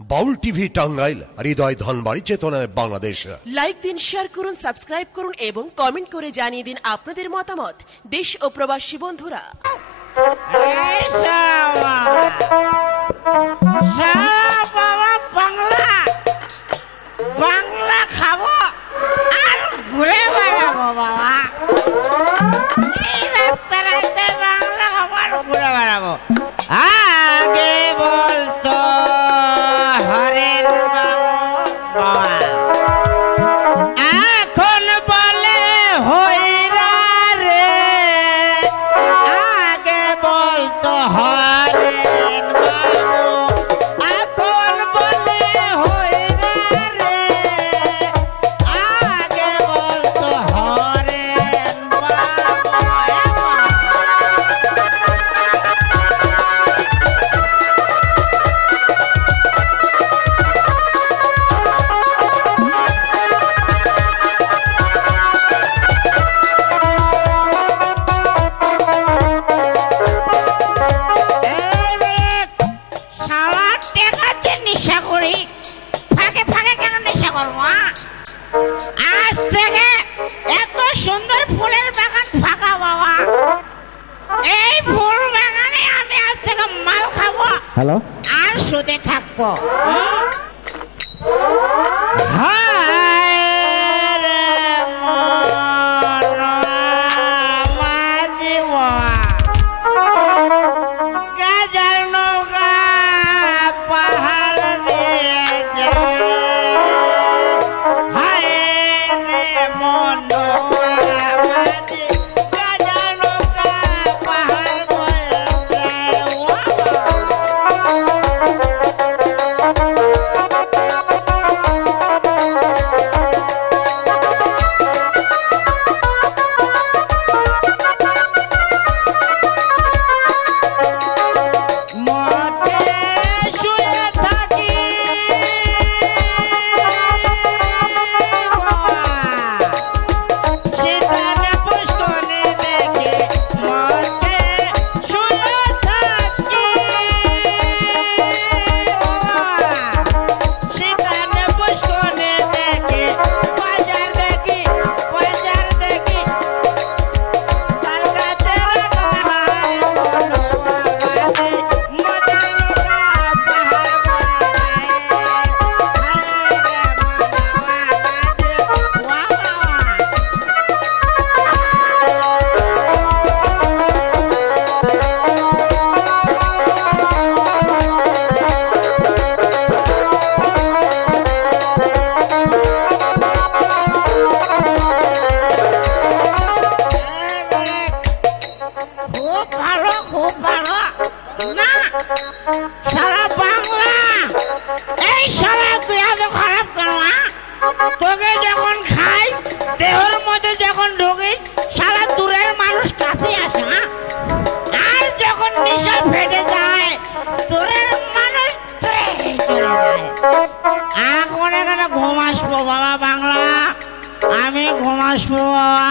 বাউল TV Tangail, হৃদয় ধনবাড়ি, চেতনায় Bangladesh. Like দিন, share করুন, সাবস্ক্রাইব করুন এবং কমেন্ট করে জানিয়ে দিন আপনাদের মতামত। দেশ ও প্রবাসী বন্ধুরা, বাংলা খাবো আর ঘুরে বেড়াবো বাবা। এই রাস্তা রাস্তায় বাংলা খাবো আর ঘুরে বেড়াবো। আগে বলতো হরেন বাবু বাবা, এখন বলে হইরা রে। আগে বলতো হরেন বাবু, এখন বলে হইরা রে। আগে বলতো হরেন বাবু। আজ থেকে এত সুন্দর ফুলের বাগান ফাঁকা বাবা। এই ফুল বাগানে আমি আজ থেকে মাল খাবো আর শুতে থাকবো। সারা বাংলা এই সারা তুই এত খারাপ কেন? তোকে যখন খাই দেহের মধ্যে যখন ঢুকি সারা দূরের মানুষ কাছে আসে, আর যখন নিশা ফেটে যায় দূরের মানুষ চলে যায়। এখন এখানে ঘুম আসবো বাবা বাংলা, আমি ঘুম আসবো বাবা।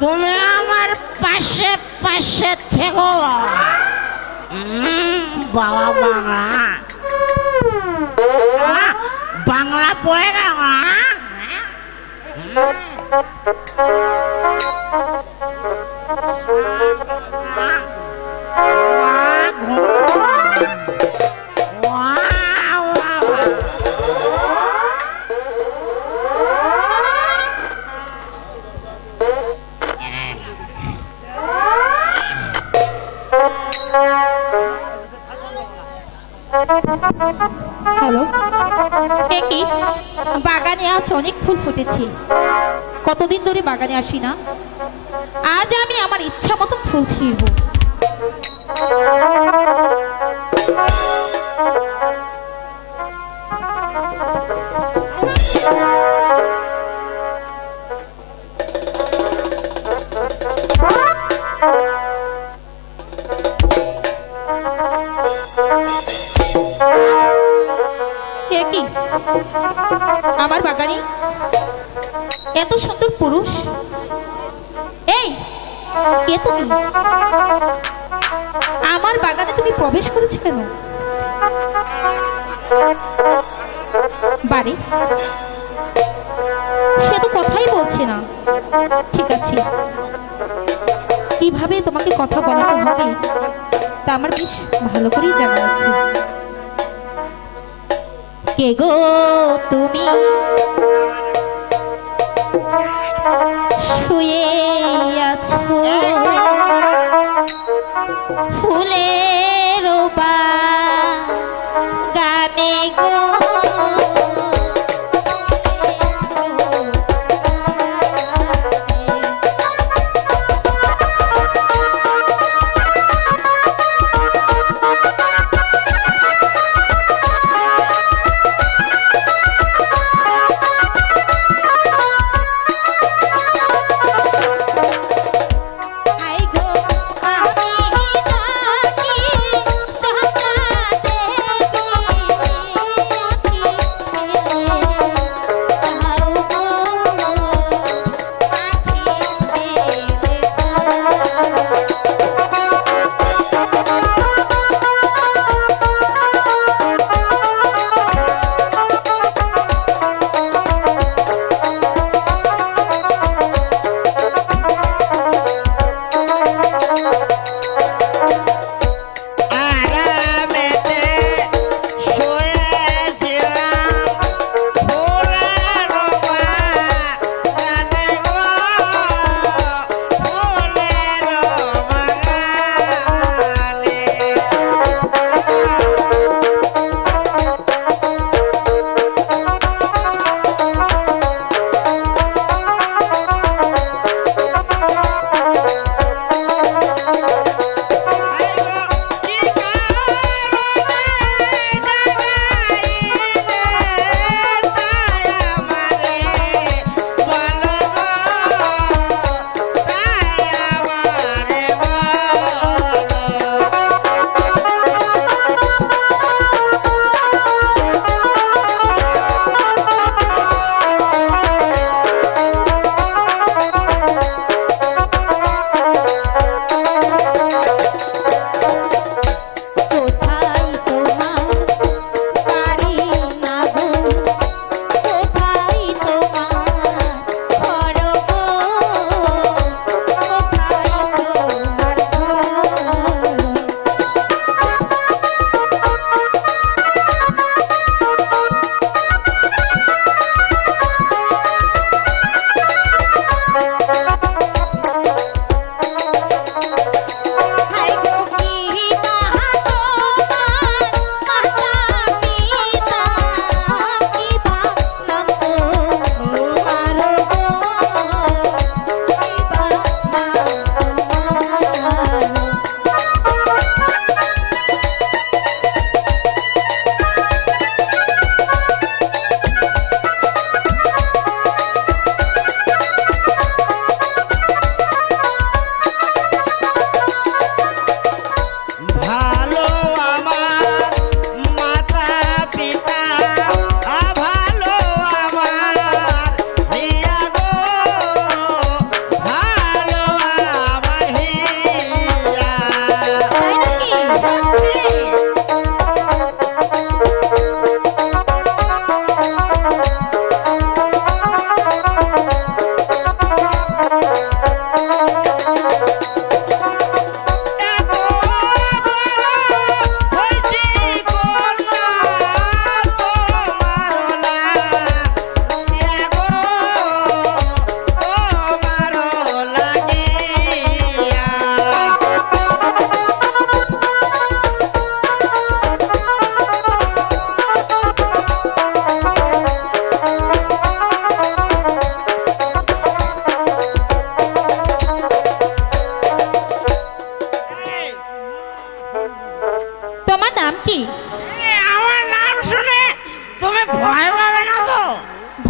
তুমি আমার পাশে পাশে থেকো বাবা। বাবা বাংলা বাংলা পড়ে গেল। হ্যালো, কি বাগানে আজ অনেক ফুল ফুটেছে। কতদিন ধরে বাগানে আসি না, আজ আমি আমার ইচ্ছা মতো ফুল ছিঁড়ব। আমার বাগানে এত সুন্দর পুরুষ, এই কে তুমি? আমার বাগানে তুমি প্রবেশ করেছো কেন? বাড়ি সে তো কথাই বলছে না। ঠিক আছে, কিভাবে তোমাকে কথা বলাতে হবে তা আমার বেশ ভালো করেই জানা আছে। কে গো তুমি শুয়ে আছো ফুলের গানে গো,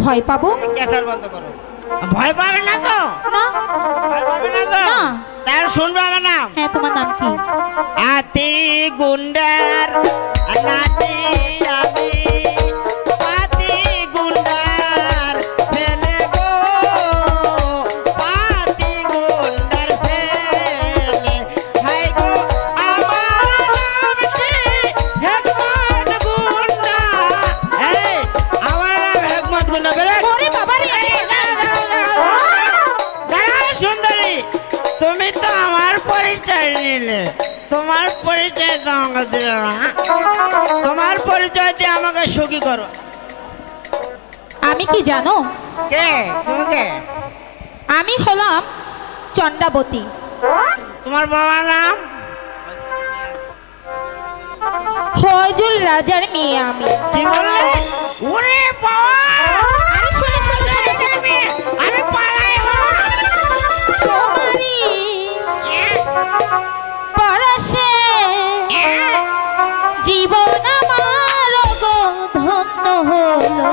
ভয় পাবো? ভয় পাবে না তো? ভয় পাবে না তো? তাহলে শুনবো আমার নাম। হ্যাঁ, তোমার নাম কি? আতি গুন্ডার নাতি আমি, পাতি গুন্ডার ছেলে গো, পাতি গুন্ডার ছেলে। হাই গো আমার নাম কি হেকমত গুন্ডা, পরিচয় নিলে, তোমার পরিচয় তো আমাকে দিল না। তোমার পরিচয় দিয়ে আমাকে সুখী করো। আমি কি জানো? কে তুমি? কে? আমি হলাম চন্দ্রাবতী। তোমার বাবার নাম? ফয়জুল রাজার মেয়ে আমি। কি বললে? ওরে বাবা! আরে শোনো শোনো শোনো, আমি পালাই। তোমারই পরশে জীবন আমার গো ধন্য হলো।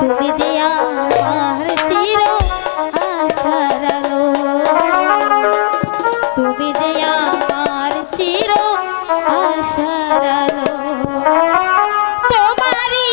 তুমি যে আমার চির আশার আলো, তুমি যে আমার চির আশার আলো। তোমারই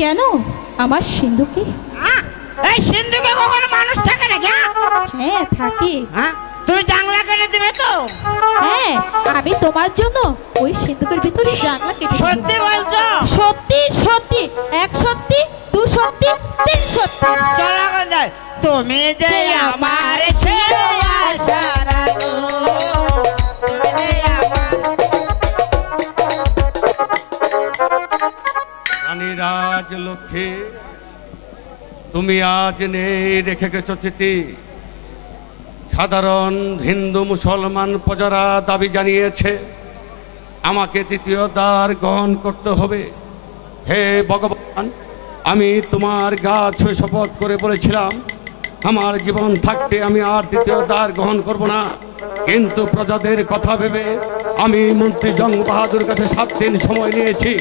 কেন আমার সিন্ধুকে? এই সিন্ধুকে কখনো মানুষ থাকে নাকি? হ্যাঁ থাকে। তুমি জানলা কেটে দিবে তো? হ্যাঁ আমি তোমার জন্য ওই সিন্ধুকের ভিতরে জানলা কেটে। সত্যি বলছো? সত্যি সত্যি, এক সত্যি, দু সত্যি, তিন সত্যি। চলো এখন যাই। তুমি যে আমার আশার আলো, তুমি যে আমার। রানীরাজ লক্ষ্মী তুমি আজ নেই রেখে গেছ চিঠি। সাধারণ হিন্দু মুসলমান প্রজারা দাবি জানিয়েছে আমাকে তৃতীয় দ্বার গ্রহণ করতে হবে। হে ভগবান, আমি তোমার গা ছুঁয়ে শপথ করে বলেছিলাম আমার জীবন থাকতে আমি আর তৃতীয় দ্বার গ্রহণ করব না, কিন্তু প্রজাদের কথা ভেবে আমি মন্ত্রী জং বাহাদুর কাছে 7 দিন সময় নিয়েছি।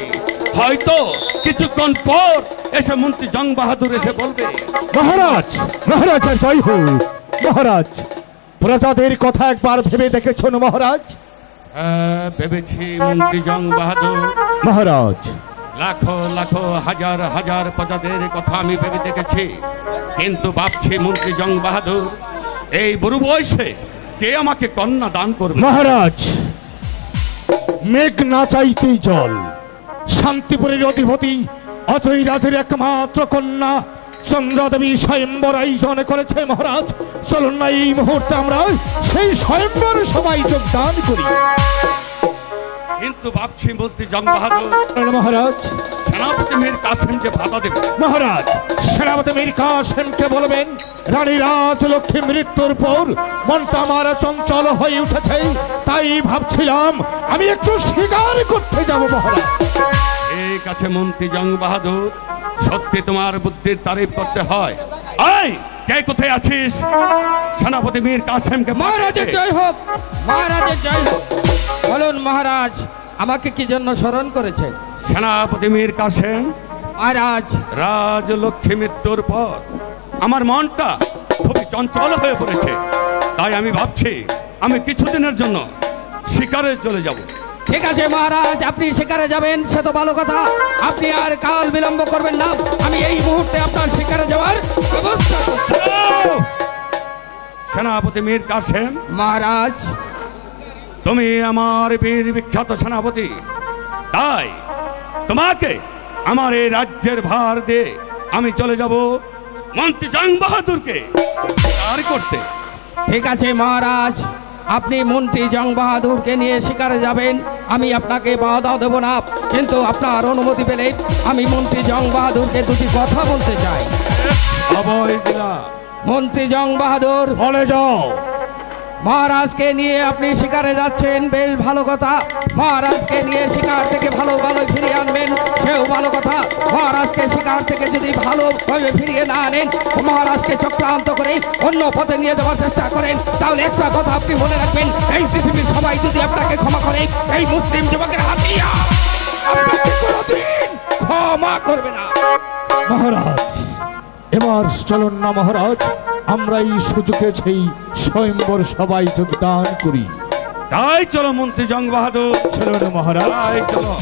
হয়তো কিছুক্ষণ পর এসে মন্ত্রী জং বাহাদুর এসে বলবে। মহারাজ, মহারাজের জয় হোক। মহারাজ, প্রজাদের কথা একবার ভেবে দেখেছেন মহারাজ? হ্যাঁ, ভেবেছি মন্ত্রী জং বাহাদুর। মহারাজ, লাখো লাখো হাজার হাজার প্রজাদের কথা আমি ভেবে দেখেছি, কিন্তু ভাবছি মন্ত্রী জং বাহাদুর এই বুড়ো বয়সে কে আমাকে কন্যা দান করবে? মহারাজ, মেঘ না চাইতেই জল। শান্তিপুরের অধিপতি অজয় রাজের একমাত্র কন্যা চন্দ্রাদেবী স্বয়ম্বর আয়োজন করেছে মহারাজ। চলুন না এই মুহূর্তে আমরা সেই স্বয়ম্বর সবাই যোগদান করি। কিন্তু ভাবছি মন্ত্রী জং বাহাদুর মহারাজ, সেনাপতি মীর কাসেম যে বাধা দেবে। মহারাজ, সেনাপতি মীর কাসেমকে বলবেন রানী রাজলক্ষ্মী মৃত্যুর পর মনটা আমার চঞ্চল হয়ে উঠেছে, তাই ভাবছিলাম আমি একটু শিকার করতে যাব মহারাজ। ঠিক আছে মন্ত্রী জং বাহাদুর, সত্যি তোমার বুদ্ধির তারিফ করতে হয়। আয়, কে কোথায় আছিস? সেনাপতি মীর কাসেমকে। মহারাজের জয় হোক, মহারাজের জয় হোক। বলুন মহারাজ, আমাকে কি জন্য স্মরণ করেছেন? সেনাপতি মীর কাসেম, মহারাজ, রাজলক্ষ্মী মৃত্যুর পর আমার মনটা খুবই চঞ্চল হয়ে পড়েছে, তাই আমি ভাবছি আমি কিছুদিনের জন্য শিকারে চলে যাব। ঠিক আছে মহারাজ, আপনি শিকারে যাবেন সে তো ভালো কথা। আপনি আর কাল বিলম্ব করবেন না, আমি এই মুহূর্তে আপনার শিকারে যাওয়ার ব্যবস্থা করছি। সেনাপতি মীর কাসেম, মহারাজ, তুমি আমার বীর বিখ্যাত সেনাপতি, তাই তোমাকে আমার এই রাজ্যের ভার দিয়ে আমি চলে যাব মন্ত্রী জং বাহাদুরকে শিকার করতে। ঠিক আছে মহারাজ, আপনি মন্ত্রী জং বাহাদুরকে নিয়ে শিকারে যাবেন, আমি আপনাকে বাধা দেব না, কিন্তু আপনার অনুমতি পেলে আমি মন্ত্রী জং বাহাদুরকে দুটি কথা বলতে চাই। অভয় দিলাম। মন্ত্রী জং বাহাদুর, বলে যাও। মহারাজকে নিয়ে আপনি শিকারে যাচ্ছেন, বেশ ভালো কথা। মহারাজকে নিয়ে শিকার থেকে ভালো ফিরিয়ে আনবেন, সেও ভালো কথা। মহারাজকে শিকার থেকে যদি ভালোভাবে ফিরিয়ে না আনেন, মহারাজকে চক্রান্ত করে অন্য পথে নিয়ে যাওয়ার চেষ্টা করেন, তাহলে একটা কথা আপনি মনে রাখবেন, এই পৃথিবীর সবাই যদি আপনাকে ক্ষমা করে, এই মুসলিম যুবকের হাতিয়ার আপনাকে কোনোদিন ক্ষমা করবে না। মহারাজ, এবার চলুন না মহারাজ, আমরা এই সুযোগে সেই স্বয়ম্বর সবাই যোগদান করি। তাই চলো মন্ত্রী জং বাহাদুর, চলুন মহারাজ। তাই চলো।